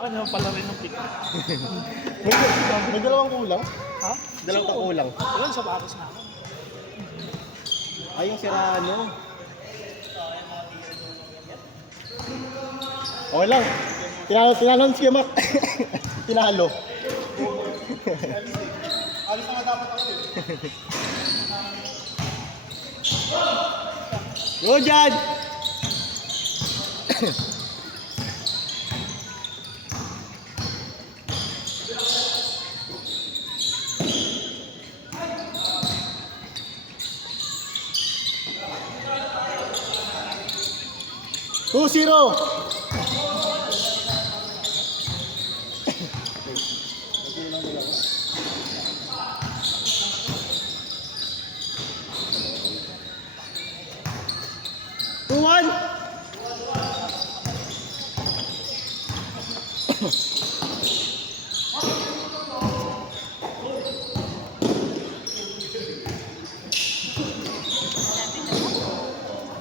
Ako naman pala rin ng pick. May dalawang kulang? Ha? Dalawang pa kulang. Yun, sa batas na ako. Ay, yung Serrano. Okay lang. Tinalo si Mac. Tinalo. Alis na nga dapat ako eh. Go, Jad! Two zero. Two one.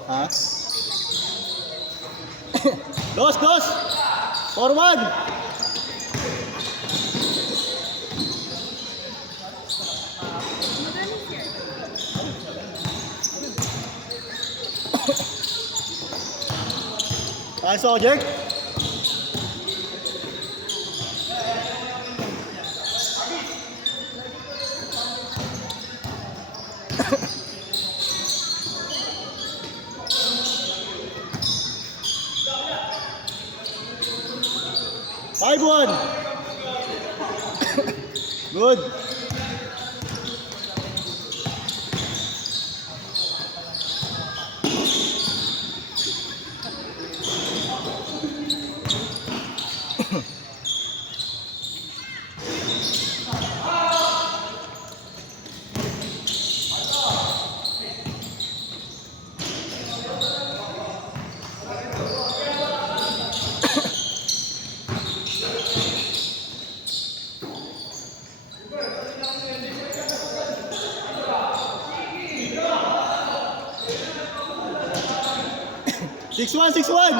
Ha? Dos! Forward! Nice object. Five one. Good. Six one.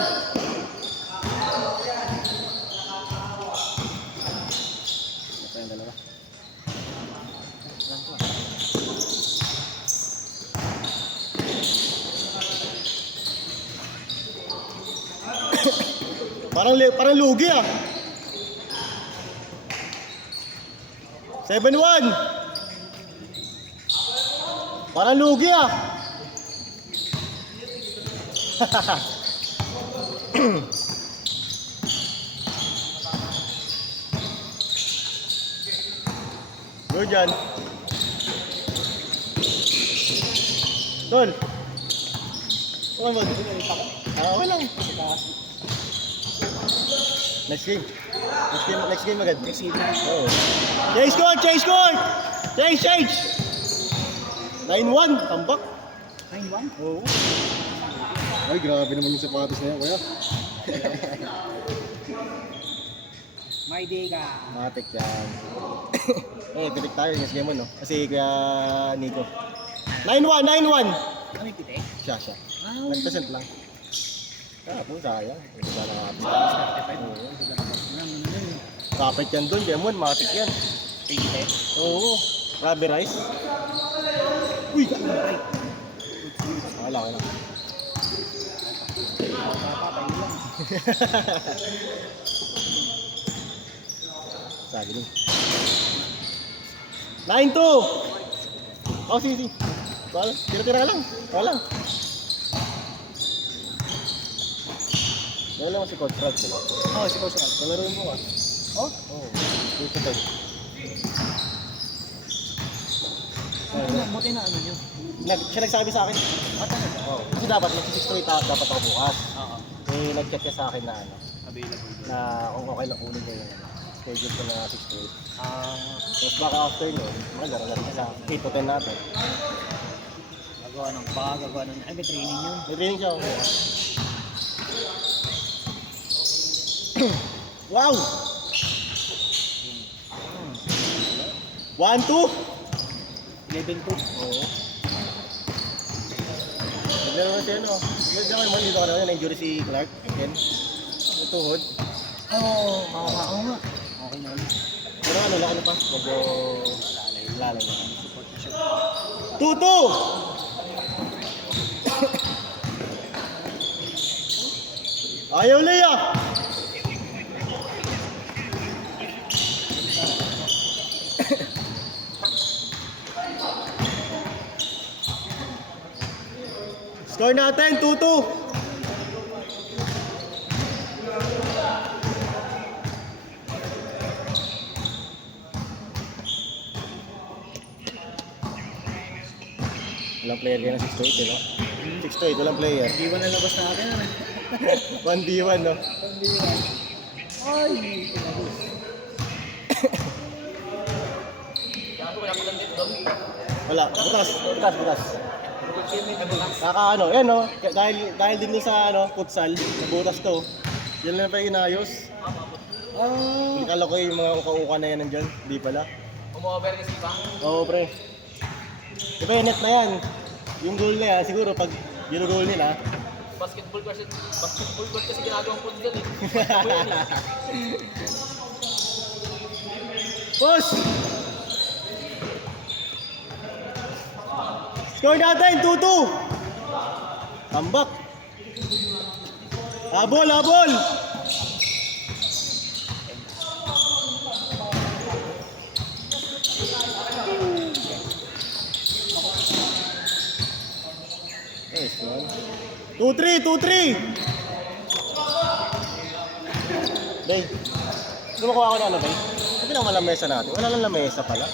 Parang lugi ah. 7-1. Parang lugi ah. Go dyan. Tol. Okay mo. Okay lang. Next game agad. Next game. Oo. Change score! Change! 9-1, tambak. 9-1? Oo. Ay, grabe naman yung sapatos na yan, kuya. My day ka. Matik yan. Pitik tayo, next game mo, no? Kasi kuya Nico. 9-1! Ano yung pitik? Siya. 9% lang. Po, sayang. Ito ba nakapit? Kapit yan doon, Demon, matik yan. Pitik? Oo. Rubber rice. Uy! Wala. Sabi din. 9-2! Oh, si. Tira-tira lang. Wala. Wala lang si Coach Rod. Oo, si Coach Rod. Malaro mo ah. Oh? Oo. Dito tayo. Buti na ano yun. Siya nagsabi sa akin. Talaga? Oo. Kasi dapat mag-6 dapat ako bukas. Oo. Nag-chat niya sa akin na Available. na kung okay lang kunin ko yung schedule ko na 6 to 8. Tapos baka after nun, maglaro-laro ka sa 8 to 10 natin. Gagawa ng, may training yun. May training siya ako. Wow! 1-2? 11-2. Oo. Naglaro na siya, no? Naglaro naman dito ka na, na-injury si Clark. Again. Yung tuhod. Oo nga. Okay na ulit. Pero ano pa? Medyo lalay na. Support na siya. 2-2! Ayaw Leia! Score natin, 2-2. Walang player kaya ng 6-8, no? 6-8, walang player. Hindi ba nalabas na akin? 1v1, no? Ay! Wala, butas. Ano, yan no, dahil din dun sa futsal, nabutas to. Yan lang pa yung inayos. Kala ko yung mga uka-uka na yan nandyan, hindi pala. Umu-over kasi ba? Oo pre. Diba yung net na yan? Yung goal na yan, siguro pag yung goal nila. Basketball court kasi ginagawang po dyan eh. Push! Score natin, 2-2! Tambak! Habol! Nice one. 2-3! Bay, lumukuha ko na ano, Bay? Sabi lang malamesa natin. Wala lang lamesa pala.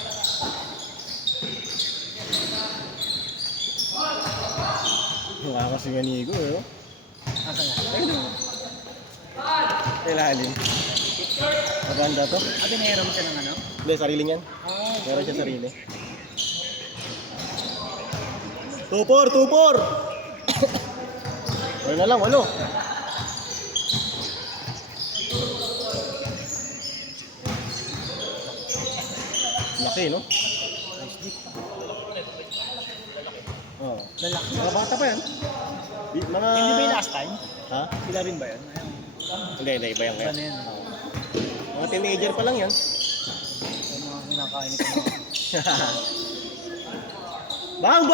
Mukha kasi ganigo eh. Asa nga? Ilalim. Maganda to. Binayaro mo siya ng ano? Hindi, sarili niyan. Meron siya sarili. 2-4! Wala na lang, walo. Laki, no? Nice dick. Oo. Lalaki. Mga bata pa yan. Mga... Hindi ba yung last time? Ha? Sila rin ba yun? Hindi, iba yan Iba na yan. Mga teenager pa lang yan. Yung mga kinakain ko mga... Bang!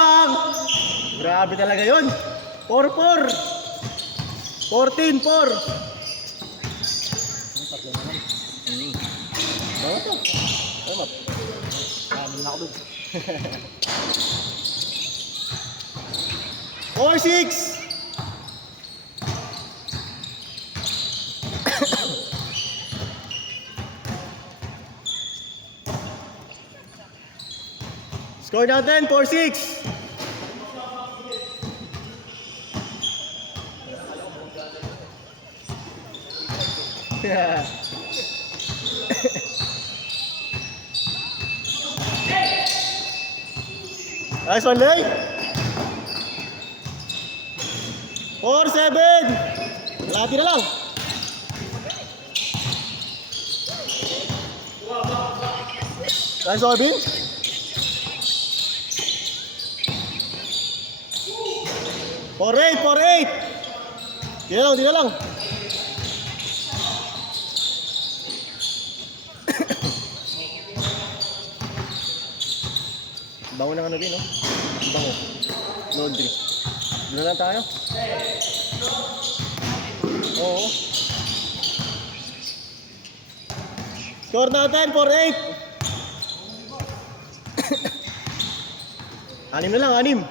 Grabe talaga yun. 4-4. 14-4. Ang tatlo naman. Ano to? Ano? Kanin na ako dun. 4-6. Score natin, 4-6. Yeah. Nice one, Lay. 4-7. Lati na lang. Nice, Orbin. 4-8. Di na lang. Bango ng ano rin, no? Bango. Laundry. Doon na lang tayo. Oo. Score natin, 4-8. 6 na lang, 6.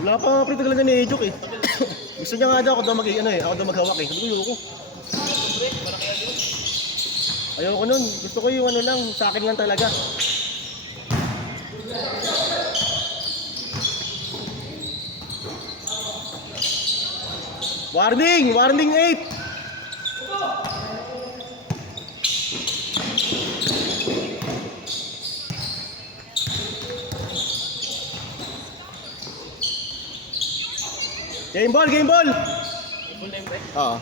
Wala pa nga pre, talaga ni Ejok eh. Gusto niya nga daw ako daw ako daw maghawak eh. Sabi ko, ayoko. Ayoko nun. Gusto ko yung ano lang, sa akin lang talaga. Warning! Warning 8! Game ball! Full name ba eh? Oo.